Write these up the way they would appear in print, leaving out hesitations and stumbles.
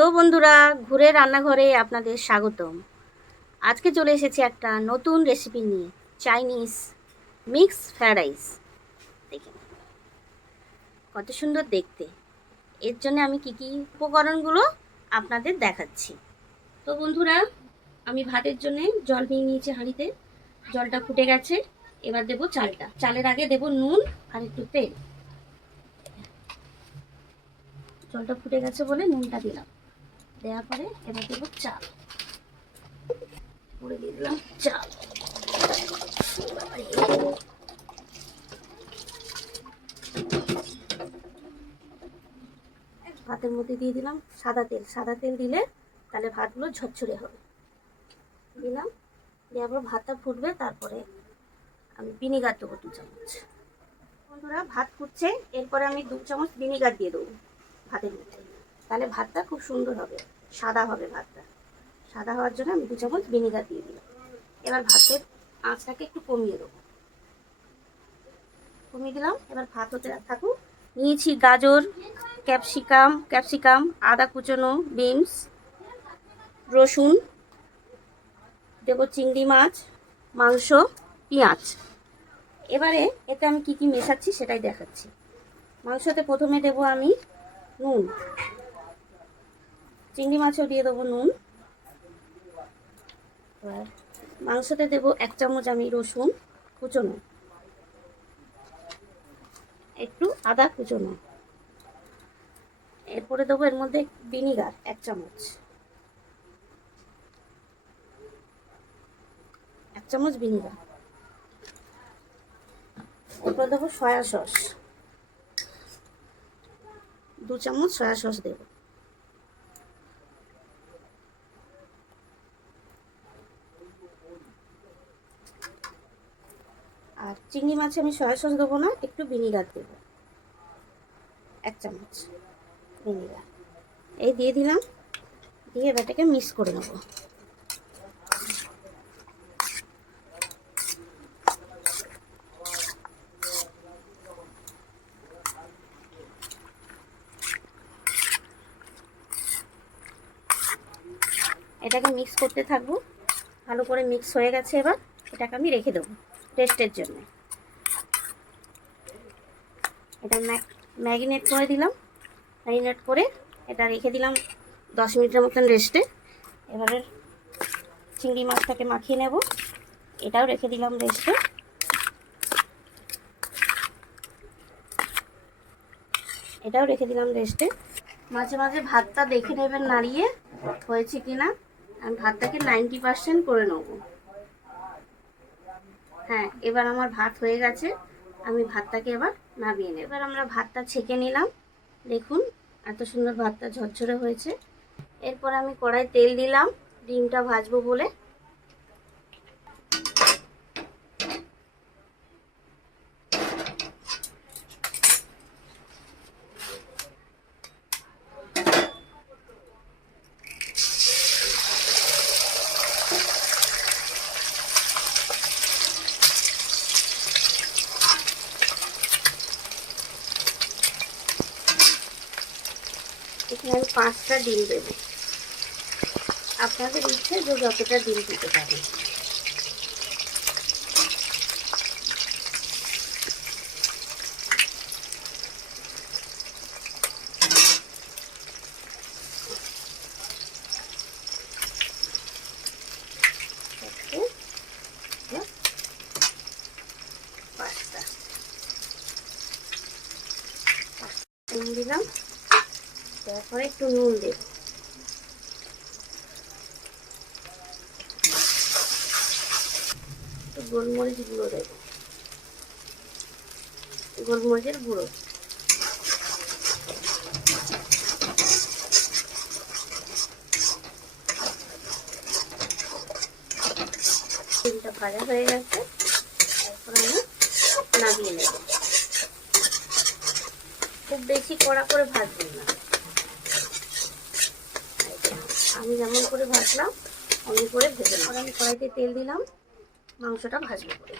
তো বন্ধুরা, ঘুরে রান্নাঘরে আপনাদের স্বাগতম। আজকে চলে এসেছি একটা নতুন রেসিপি নিয়ে, চাইনিজ মিক্স ফ্রাইড রাইস। দেখুন কত সুন্দর দেখতে। এর জন্য আমি কি কি উপকরণগুলো আপনাদের দেখাচ্ছি। তো বন্ধুরা, আমি ভাতের জন্য জল নিয়ে নিয়েছি হাঁড়িতে। জলটা ফুটে গেছে, এবার দেবো চালটা। চালের আগে দেবো নুন আর একটু তেল। জলটা ফুটে গেছে বলে নুনটা দিলাম, দেওয়ার পরে এবার দেবো চাল। পুড়ে দিয়ে দিলাম চাল। ভাতের মধ্যে দিয়ে দিলাম সাদা তেল। সাদা তেল দিলে তাহলে ভাতগুলো ঝরঝরে হবে। দিলাম, দেওয়ার পর ভাতটা ফুটবে, তারপরে আমি ভিনিগার দেবো 2 চামচ। বন্ধুরা, ভাত ফুটছে, এরপরে আমি 2 চামচ ভিনিগার দিয়ে দেবো ভাতের মধ্যে। তাহলে ভাতটা খুব সুন্দর হবে, সাদা হবে ভাতটা। সাদা হওয়ার জন্য আমি 2 চামচ ভিনিগার দিয়ে দিলাম। এবার ভাতের আঁচটাকে একটু কমিয়ে দেবো। কমিয়ে দিলাম, এবার ভাত হতে থাকুক। নিয়েছি গাজর, ক্যাপসিকাম, আদা কুচনো, বিনস, রসুন, দেবো চিংড়ি মাছ, মাংস, পেঁয়াজ। এবারে এতে আমি কি কি মেশাচ্ছি সেটাই দেখাচ্ছি। মাংসতে প্রথমে দেবো আমি নুন, চিংড়ি মাছেও দিয়ে দেবো নুন। মাংসতে দেবো 1 চামচ আমি রসুন কুচনো, একটু আদা কুচনো। এরপরে দেবো এর মধ্যে ভিনিগার 1 চামচ, 1 চামচ ভিনিগার। এরপর দেবো সয়া সস, 2 চামচ সয়া সস দেবো। আর চিংড়ি মাছে আমি সয়া সস দেবো না, একটু ভিনিগার দেবো, 1 চামচ ভিনিগার। এই দিয়ে দিলাম, দিয়ে এটাকে মিক্স করে নেবো। এটাকে মিক্স করতে থাকবো, ভালো করে মিক্স হয়ে গেছে। এবার এটাকে আমি রেখে দেবো টেস্টের জন্য। এটা ম্যারিনেট করে দিলাম। ম্যারিনেট করে এটা রেখে দিলাম 10 মিনিটের মতন রেস্টে। এবারে চিংড়ি মাছটাকে মাখিয়ে নেব, এটাও রেখে দিলাম রেস্টে। এটাও রেখে দিলাম রেস্টে। মাঝে মাঝে ভাতটা দেখে নেবেন নাড়িয়ে হয়েছে কিনা। আমি ভাতটাকে 90% করে নেব। হ্যাঁ, এবার আমার ভাত হয়ে গেছে, আমি ভাতটাকে এবার নামিয়ে নেব। এবার আমরা ভাতটা ছেঁকে নিলাম, দেখুন এত সুন্দর ভাতটা ঝরঝরে হয়েছে। এরপর আমি কড়াই তেল দিলাম ডিমটা ভাজবো বলে। এখানে আমি 5টা ডিম দেবো, আপনাদের ইচ্ছে যে যতটা ডিম দিতে পারেন। নুন দিলাম, তারপরে একটু নুন দেব, একটু গোলমরিচ গুঁড়ো দেব, গোলমরিচের গুঁড়ো। ডিমটা ভাজা হয়ে গেছে, তারপর আমি নামিয়ে নেব। খুব বেশি কড়া করে ভাজবেন না, আমি যেমন করে ভাজলাম অমনি করে ভেজে নেব। আমি কড়াইতে তেল দিলাম, মাংসটা ভাজবো করে।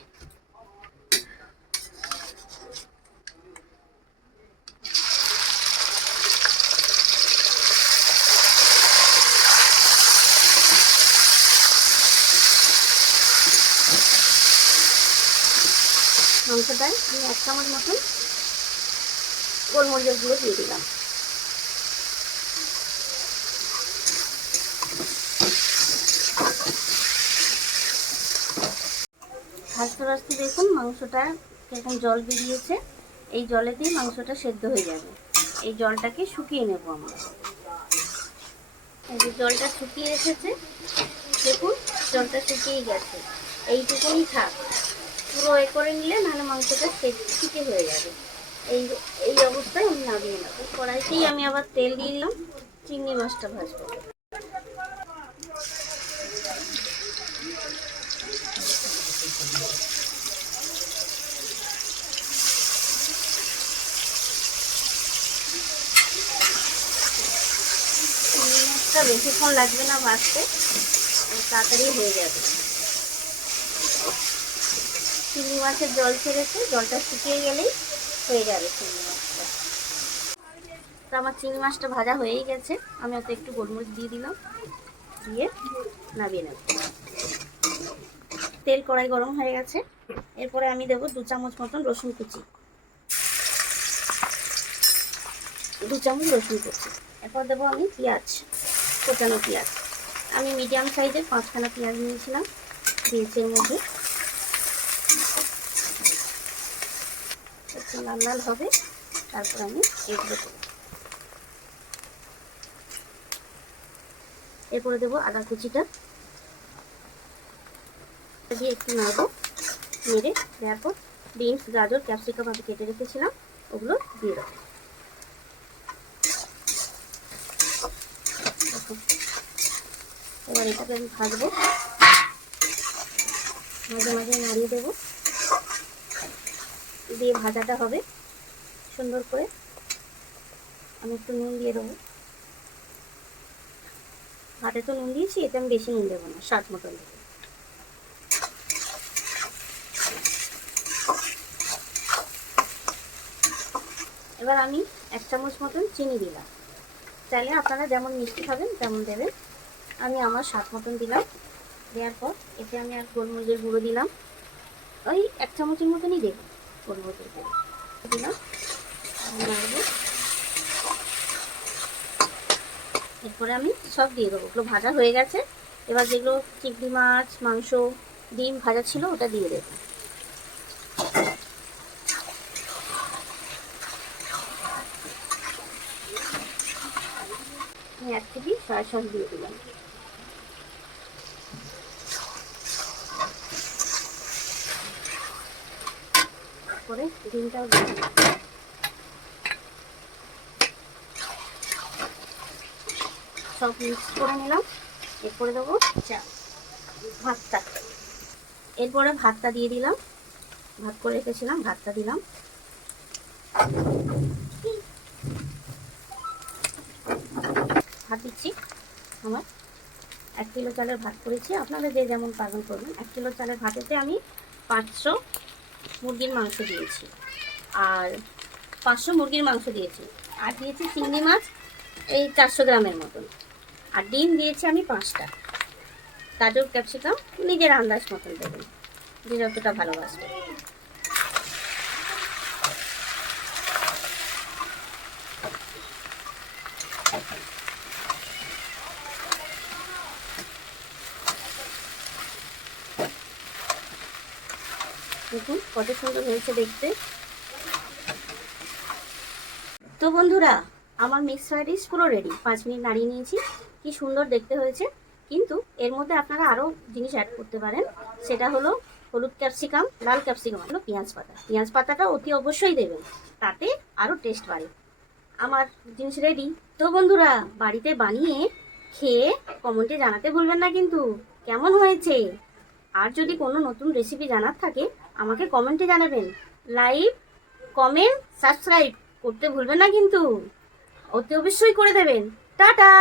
মাংসটায় আমি 1 চামচ মতন গোলমরিচের গুঁড়ো দিয়ে দিলাম। আস্তে আস্তে দেখুন মাংসটা কিরকম জল বেরিয়েছে। এই জলেতেই মাংসটা সেদ্ধ হয়ে যাবে। এই জলটাকে শুকিয়ে নেব আমরা। এই যে জলটা শুকিয়ে এসেছে, দেখুন জলটা শুকিয়ে গেছে। এইটুকুনি থাক, পুরো করে নিলে নাহলে মাংসটা ফিকে হয়ে যাবে। এই এই অবস্থায় আমি নামিয়ে নেব। কড়াইতেই আমি আবার তেল দিয়ে দিলাম, চিংড়ি মাছটা ভাজবো। চিংড়ি মাছটা বেশিক্ষণ লাগবে না ভাজতে, তাড়াতাড়ি হয়ে যাবে। চিংড়ি মাছের জল ছেড়েছে, জলটা শুকিয়ে গেলেই হয়ে যাবে চিংড়ি মাছটা। তো আমার চিংড়ি মাছটা ভাজা হয়েই গেছে। আমি ওতে একটু গোলমরিচ দিয়ে দিলাম, দিয়ে নামিয়ে নেব। তেল কড়াই গরম হয়ে গেছে। এরপরে আমি দেবো 2 চামচ মতন রসুন কুচি, 2 চামচ রসুন কুচি। এরপর দেবো আমি পেঁয়াজ, কোচানো পেঁয়াজ। আমি মিডিয়াম সাইজের 5খানা পেঁয়াজ নিয়েছিলাম, দিয়েছি এর মধ্যে। একটু লাল লাল হবে, তারপর আমি এগুলো দেবো। এরপরে দেবো আদা কুচিটা, দিয়ে একটু নাড়বো। নেড়ে দেওয়ার পর বিনস, গাজর, ক্যাপসিকাম আমি কেটে রেখেছিলাম, ওগুলো দিয়ে দেবো। এবার এটাকে আমি ভাজবো, মাঝে মাঝে নাড়িয়ে দেবো, দিয়ে ভাজাটা হবে সুন্দর করে। আমি একটু নুন দিয়ে দেবো। ভাতে তো নুন দিয়েছি, এতে আমি বেশি নুন দেবো না, স্বাদ মতন দেবো। এবার আমি 1 চামচ মতন চিনি দিলাম। চাইলে আপনারা যেমন মিষ্টি খাবেন তেমন দেবেন। আমি আমার স্বাদ মতন দিলাম। দেওয়ার পর এতে আমি আর গোলমরিচের গুঁড়ো দিলাম, ওই 1 চামচের মতনই দেবো গোলমরিচের গুঁড়ো দিলাম। নাড়বো। এরপরে আমি সব দিয়ে দেবো। ওগুলো ভাজা হয়ে গেছে। এবার যেগুলো চিংড়ি মাছ, মাংস, ডিম ভাজা ছিল ওটা দিয়ে দেবো। আমি 1 কেজি সয়া সস দিয়ে দিলাম। তারপরে ডিমটাও দিয়ে দিলাম। সব মিক্স করে নিলাম। এরপরে দেবো ভাতটা। এরপরে ভাতটা দিয়ে দিলাম, ভাত করে রেখেছিলাম, ভাতটা দিলাম। ভাত দিচ্ছি। আমার 1 কিলো চালের ভাত করেছি, আপনারা যে যেমন পালন করবেন। 1 কিলো চালের ভাতেতে আমি 500 মুরগির মাংস দিয়েছি, আর 500 মুরগির মাংস দিয়েছি, আর দিয়েছি চিংড়ি মাছ এই 400 গ্রামের মতন, আর ডিম দিয়েছি আমি 5টা। গাজর, ক্যাপসিকাম নিজের আন্দাজ মতন দেবেন, যে যতটা ভালোবাসবে। দেখুন কত সুন্দর হয়েছে দেখতে। তো বন্ধুরা, আমার মিক্স ফ্রাইড রাইস পুরো রেডি। 5 মিনিট নাড়িয়ে নিয়েছি, কি সুন্দর দেখতে হয়েছে। কিন্তু এর মধ্যে আপনারা আরও জিনিস অ্যাড করতে পারেন। সেটা হলো হলুদ ক্যাপসিকাম, লাল ক্যাপসিকাম, হলো পেঁয়াজ পাতা। পেঁয়াজ পাতাটা অতি অবশ্যই দেবেন, তাতে আরও টেস্ট বাড়ে। আমার জিনিস রেডি। তো বন্ধুরা, বাড়িতে বানিয়ে খেয়ে কমেন্টে জানাতে ভুলবেন না কিন্তু কেমন হয়েছে। আর যদি কোনো নতুন রেসিপি জানার থাকে আমাকে কমেন্টে জানাবেন। লাইক, কমেন্ট, সাবস্ক্রাইব করতে ভুলবেন না কিন্তু, অতি অবশ্যই করে দেবেন। টাটা।